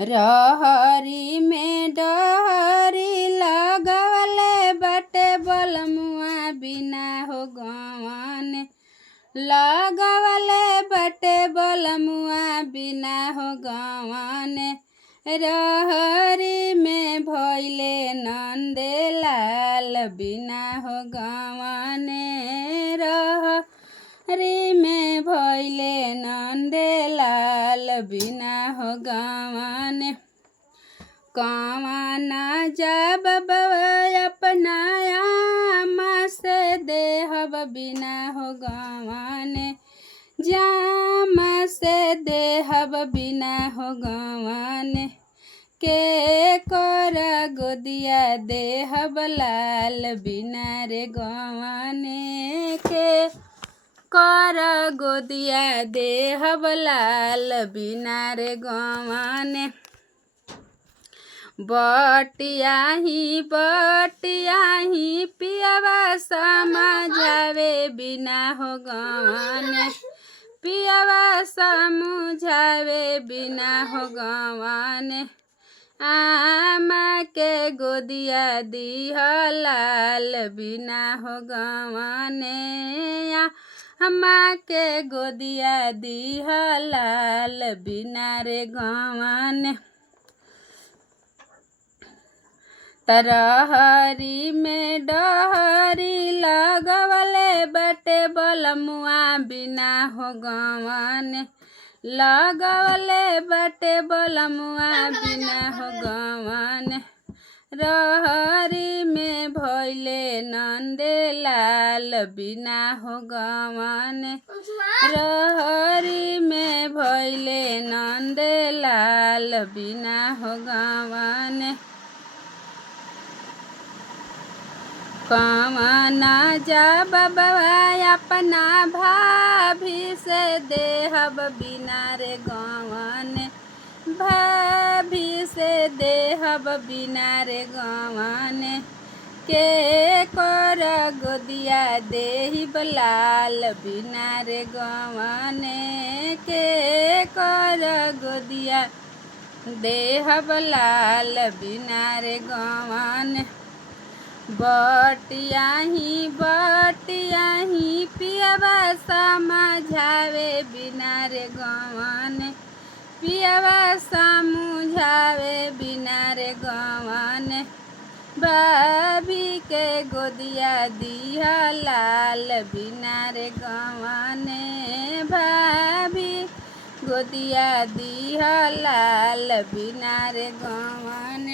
रहरी में डहरी लगवले बटे बलमुआ बिना हो गवन लगवले बटे बलमुआ बिना हो गवन रहरी में भइले नंदे लाल बिना हो गवन रहरी में भइले नंदे लाल बिना हो गवन कवना जब अपनाया माँ से देहब बिना हो गवन जामा से देहब बिना हो गवन के कर गोदिया देहब लाल बिना रे गवन के कर गोदिया देहब लाल बिना रे गवन बटियाही पियवा समझावे बिना हो गवन पियवा समझावे बिना हो गवन आमा के गोदिया दिह लाल बिना हो गवन अम्मा के गोदिया दिह लाल बिना रे गवन रहरी में डहरी लगवले बटे बलमुआ बिना हो गवन लगवले बटे बलमुआ बिना हो गवन रहरी में भइले नंदे लाल बिना हो गवन रहरी में भइले नंदे लाल बिना हो गवन कवना जब अपना भाभी से देहब बिना रे गवन भाभी से देहब बिना रे गवन के कर गोदिया देहिब लाल बिना रे गवन के कर गोदिया देहब लाल बिना रे गवन बटियाही पियवा समझावे बिना रे गवन पियवा समझावे बिना रे गवन भाभी के गोदिया दिह लाल बिना रे गवन भाभी गोदिया दिह लाल बिना रे गवन।